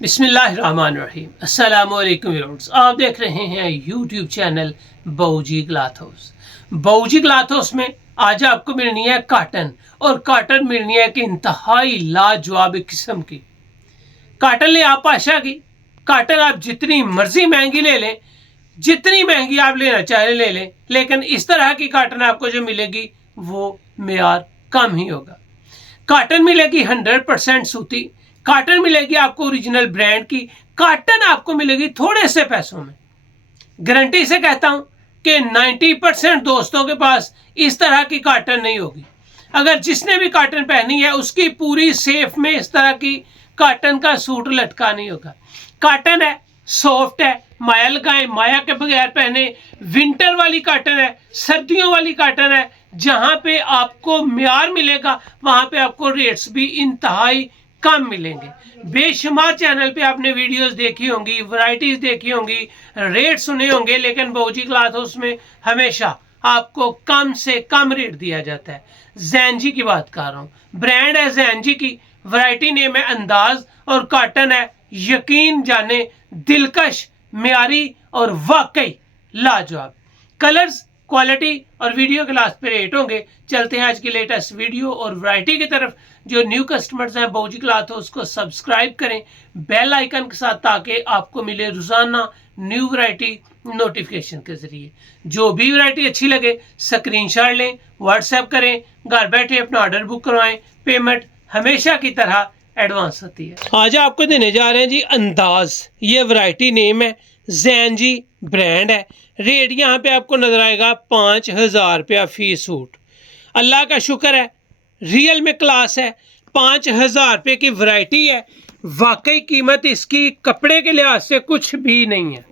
बिस्मिल्लाहिर्रहमानिर्रहीम। अस्सलाम वालेकुम व्यूअर्स, आप देख रहे हैं YouTube channel Bauji cloth house. Bauji cloth house में आज आपको मिलनी है काटन, और काटन मिलनी है कि इंतहाई लाजवाब किस्म की काटन ले आप पाशा की। काटन आप जितनी मर्जी महंगी ले लें, जितनी महंगी आप लेना चाहे ले लें, लेकिन इस तरह की काटन आपको जो मिलेगी वो मेयार कम ही होगा। काटन मिलेगी 100% सूती, काटन मिलेगी आपको ओरिजिनल ब्रांड की, काटन आपको मिलेगी थोड़े से पैसों में। गारंटी से कहता हूं कि 90% दोस्तों के पास इस तरह की काटन नहीं होगी। अगर जिसने भी काटन पहनी है उसकी पूरी सेफ में इस तरह की काटन का सूट लटका नहीं होगा। काटन है, सॉफ्ट है, माया लगाएं, माया के बगैर पहने। विंटर वाली काटन है, सर्दियों वाली काटन है। जहां पे आपको म्यार मिलेगा वहां पे आपको रेट्स भी इंतहाई कम मिलेंगे। बेशुमार चैनल पे आपने वीडियोस देखी होंगी, वैरायटीज देखी होंगी, रेट सुने होंगे, लेकिन बाऊजी क्लॉथ हाउस में हमेशा आपको कम से कम रेट दिया जाता है। जैनजी की बात कर रहा हूँ, ब्रांड है जैनजी की, वैरायटी नेम है अंदाज, और काटन है यकीन जाने दिलकश, म्यारी और वाकई लाजवाब। कलर्स, क्वालिटी और वीडियो के लास्ट पे रेट होंगे। चलते हैं आज की लेटेस्ट वीडियो और वैरायटी की तरफ। जो न्यू कस्टमर्स हैं बाऊजी क्लॉथ हाउस को सब्सक्राइब करें बेल आइकन के साथ, ताकि आपको मिले रोजाना न्यू वैरायटी नोटिफिकेशन के जरिए। जो भी वैरायटी अच्छी लगे स्क्रीनशॉट लें, व्हाट्सएप करें, घर बैठे अपना ऑर्डर बुक करवाएं। पेमेंट हमेशा की तरह एडवांस होती है। आज आपको देने जा रहे हैं जी अंदाज, ये वैरायटी नेम है, जैनजी ब्रांड है। रेट यहाँ पे आपको नजर आएगा 5000 रुपया फी सूट। अल्लाह का शुक्र है, रियल में क्लास है। 5000 रुपये की वैरायटी है, वाकई कीमत इसकी कपड़े के लिहाज से कुछ भी नहीं है।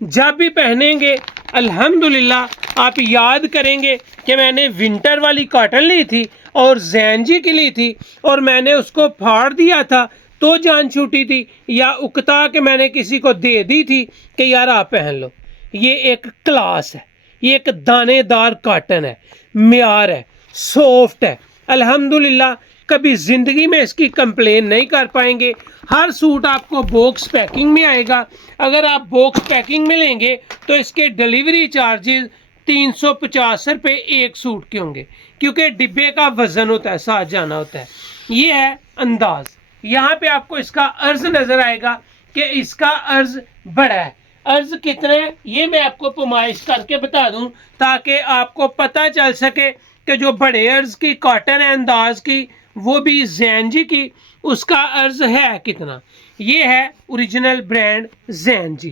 जब भी पहनेंगे अल्हम्दुलिल्लाह आप याद करेंगे कि मैंने विंटर वाली कॉटन ली थी और जैनजी की ली थी, और मैंने उसको फाड़ दिया था तो जान छूटी थी, या उकता के मैंने किसी को दे दी थी कि यार आप पहन लो। ये एक क्लास है, ये एक दानेदार कॉटन है, म्यार है, सॉफ्ट है। अल्हम्दुलिल्लाह कभी ज़िंदगी में इसकी कंप्लेन नहीं कर पाएंगे। हर सूट आपको बॉक्स पैकिंग में आएगा। अगर आप बॉक्स पैकिंग में लेंगे तो इसके डिलीवरी चार्जेस 350 रुपये एक सूट के होंगे, क्योंकि डिब्बे का वज़न होता है, साथ जाना होता है। ये है अंदाज। यहाँ पे आपको इसका अर्ज नज़र आएगा कि इसका अर्ज बड़ा है। अर्ज कितना है ये मैं आपको पुमाइश करके बता दूं, ताकि आपको पता चल सके कि जो बड़े अर्ज की कॉटन है अंदाज की, वो भी जैनजी की, उसका अर्ज है कितना। ये है original brand Gen Z,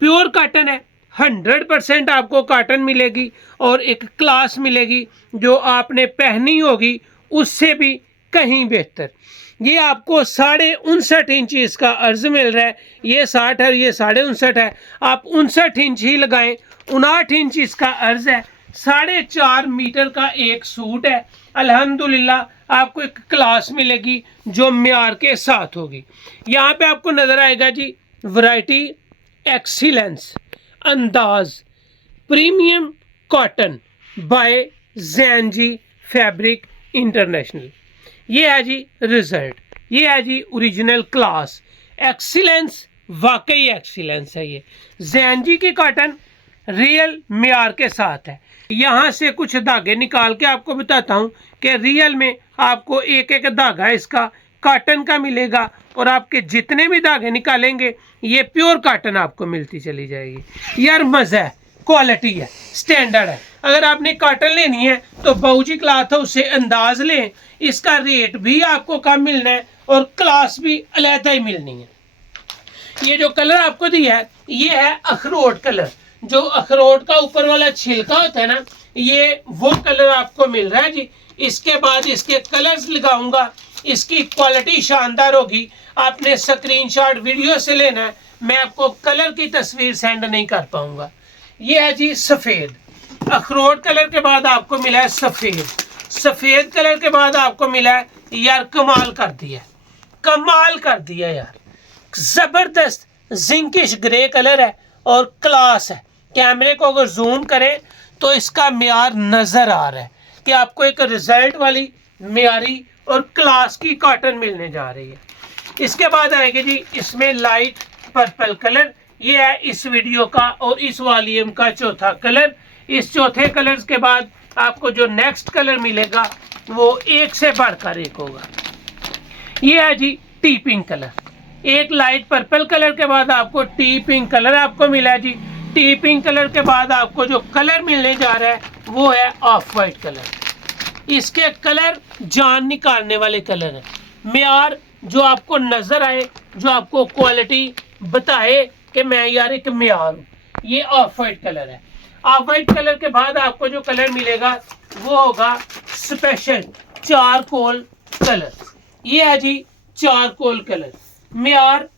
pure cotton है। 100% आपको कॉटन मिलेगी और एक क्लास मिलेगी जो आपने पहनी होगी उससे भी कहीं बेहतर। ये आपको 59.5 इंच इसका अर्ज मिल रहा है। ये 60 है, ये 59.5 है। आप 59 इंच ही लगाएं। 59 इंच इसका अर्ज है। 4.5 मीटर का एक सूट है। अल्हम्दुलिल्लाह आपको एक क्लास मिलेगी जो म्यार के साथ होगी। यहाँ पे आपको नजर आएगा जी वैरायटी एक्सीलेंस अंदाज premium cotton bye Gen Z fabric international. ये है जी रिजल्ट, ये है जी ओरिजिनल क्लास। एक्सीलेंस, वाकई एक्सीलेंस है। ये जैनजी की कॉटन रियल म्यार के साथ है। यहाँ से कुछ धागे निकाल के आपको बताता हूँ कि रियल में आपको एक एक धागा इसका कॉटन का मिलेगा, और आपके जितने भी धागे निकालेंगे ये प्योर कॉटन आपको मिलती चली जाएगी। यार मज़ा है, क्वालिटी है, स्टैंडर्ड है। अगर आपने कॉटन लेनी है तो बाऊजी क्लॉथ हाउस से अंदाज लें। इसका रेट भी आपको कम मिलना है और क्लास भी अलहदा ही मिलनी है। ये जो कलर आपको दिया है ये है अखरोट कलर। जो अखरोट का ऊपर वाला छिलका होता है ना, ये वो कलर आपको मिल रहा है जी। इसके बाद इसके कलर्स लगाऊंगा, इसकी क्वालिटी शानदार होगी। आपने स्क्रीनशॉट वीडियो से लेना है, मैं आपको कलर की तस्वीर सेंड नहीं कर पाऊंगा। ये है जी सफ़ेद। अखरोट कलर के बाद आपको मिला है सफ़ेद। सफ़ेद कलर के बाद आपको मिला है, यार कमाल कर दिया, कमाल कर दिया यार। ज़बरदस्त जिंकिश ग्रे कलर है और क्लास है। कैमरे को अगर जूम करें तो इसका म्यार नज़र आ रहा है कि आपको एक रिजल्ट वाली म्यारी और क्लास की कॉटन मिलने जा रही है। इसके बाद आएगा जी इसमें लाइट पर्पल कलर, ये है इस वीडियो का और इस वॉल्यूम का चौथा कलर। इस चौथे कलर के बाद आपको जो नेक्स्ट कलर मिलेगा वो एक से बढ़कर एक होगा। ये है जी टी पिंक कलर, एक लाइट पर्पल कलर के बाद आपको टी पिंक कलर आपको मिला है जी। टी पिंक कलर के बाद आपको जो कलर मिलने जा रहा है वो है ऑफ वाइट कलर। इसके कलर जान निकालने वाले कलर हैं, मेयार जो आपको नजर आए, जो आपको क्वालिटी बताए कि मैं यार एक मेयार हूँ, ये ऑफ वाइट कलर है। ऑफ वाइट कलर के बाद आपको जो कलर मिलेगा वो होगा स्पेशल चारकोल कलर। ये है जी चारकोल कलर, मेयार,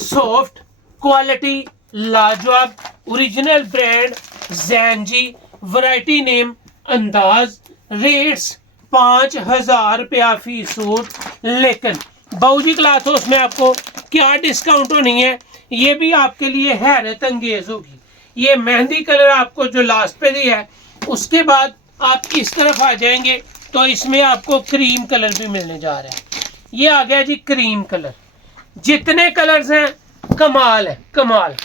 सॉफ्ट, क्वालिटी लाजवाब, ओरिजिनल ब्रांड ज़ैनजी, वैरायटी नेम अंदाज, रेट्स 5000 रुपया फी सूट। लेकिन बाऊजी क्लॉथ हाउस में आपको क्या डिस्काउंट होनी है ये भी आपके लिए हैरत अंगेज होगी। ये मेहंदी कलर आपको जो लास्ट पे दिया है, उसके बाद आप इस तरफ आ जाएंगे तो इसमें आपको क्रीम कलर भी मिलने जा रहा है। ये आ गया जी क्रीम कलर, जितने कलर्स हैं कमाल है कमाल।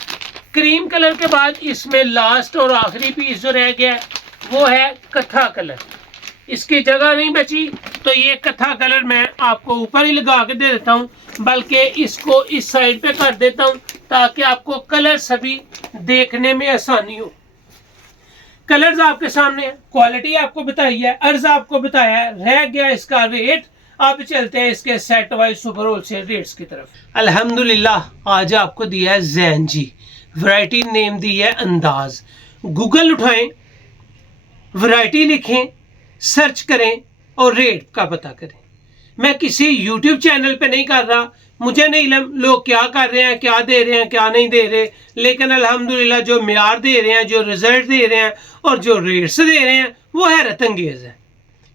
क्रीम कलर के बाद इसमें लास्ट और आखिरी पीस जो रह गया है वो है कथा कलर। इसकी जगह नहीं बची तो ये कथा कलर मैं आपको ऊपर ही लगा के दे देता हूँ, बल्कि इसको इस साइड पे कर देता हूँ ताकि आपको कलर सभी देखने में आसानी हो। कलर्स आपके सामने है, क्वालिटी आपको बताई है, अर्ज आपको बताया है, रह गया इसका रेट। अब चलते हैं इसके set wise super wholesale rates की तरफ। अल्हम्दुलिल्लाह आज आपको दिया है ज़ैनजी, वैरायटी नेम दी है अंदाज। गूगल उठाएं, वैरायटी लिखें, सर्च करें और रेट का पता करें। मैं किसी यूट्यूब चैनल पे नहीं कर रहा, मुझे नहीं लोग क्या कर रहे हैं, क्या दे रहे हैं, क्या नहीं दे रहे, लेकिन अल्हम्दुलिल्लाह जो मेयार दे रहे हैं, जो रिजल्ट दे रहे हैं और जो रेट्स दे रहे हैं वो हैरत अंगेज है।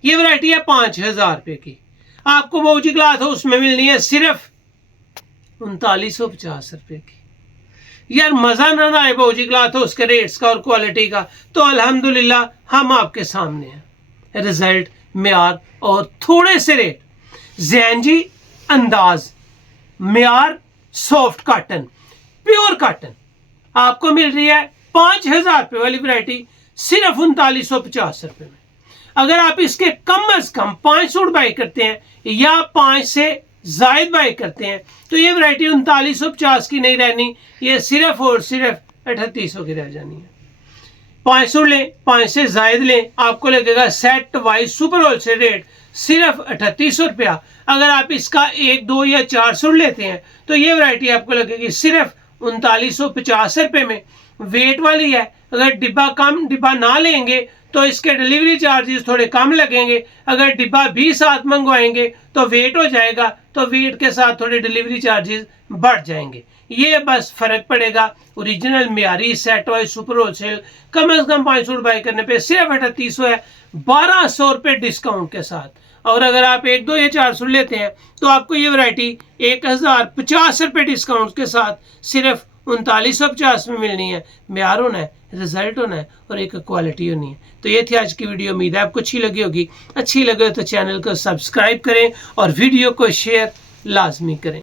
ये वैरायटी है 5000 रुपये की, आपको बाऊजी क्लॉथ हाउस में मिलनी है सिर्फ 3950 रुपये की। यार मजा ना आए बाऊजी क्लॉथ हाउस के रेट्स का और क्वालिटी का, तो अल्हम्दुलिल्लाह हम आपके सामने हैं, रिजल्ट, मेयार और थोड़े से रेट। ज़ैनजी अंदाज, मेयार, सॉफ्ट कॉटन, प्योर कॉटन आपको मिल रही है 5000 रुपये वाली वैरायटी सिर्फ 3950 रुपये में। अगर आप इसके कम अज कम 5 सूट बाई करते हैं या 5 से जायद बाई करते हैं तो ये वैरायटी 3950 की नहीं रहनी, ये सिर्फ और सिर्फ 3800 की रह जानी है। 5 सूट लें, 5 से जायद लें, आपको लगेगा set wise super wholesale rate सिर्फ 3800 रुपया। अगर आप इसका 1, 2 या 4 सूट लेते हैं तो ये वैरायटी आपको लगेगी सिर्फ 3950 रुपये में। वेट वाली है, अगर डिब्बा कम डिब्बा ना लेंगे तो इसके डिलीवरी चार्जेस थोड़े कम लगेंगे। अगर डिब्बा भी साथ मंगवाएंगे तो वेट हो जाएगा, तो वेट के साथ थोड़े डिलीवरी चार्जेस बढ़ जाएंगे। ये बस फर्क पड़ेगा। ओरिजिनल मेयारी सेट वाइज सुपर होलसेल कम से कम 5 सूट बाई करने पे सिर्फ 3800 है, 1200 रुपये डिस्काउंट के साथ। और अगर आप 1, 2 या 4 सूट लेते हैं तो आपको ये वैरायटी 1050 रुपये डिस्काउंट के साथ सिर्फ 3950 में मिलनी है। मेयार होना है, रिजल्ट होना है और एक क्वालिटी होनी है। तो ये थी आज की वीडियो, उम्मीद है आपको अच्छी लगी होगी। अच्छी लगे तो चैनल को सब्सक्राइब करें और वीडियो को शेयर लाजमी करें।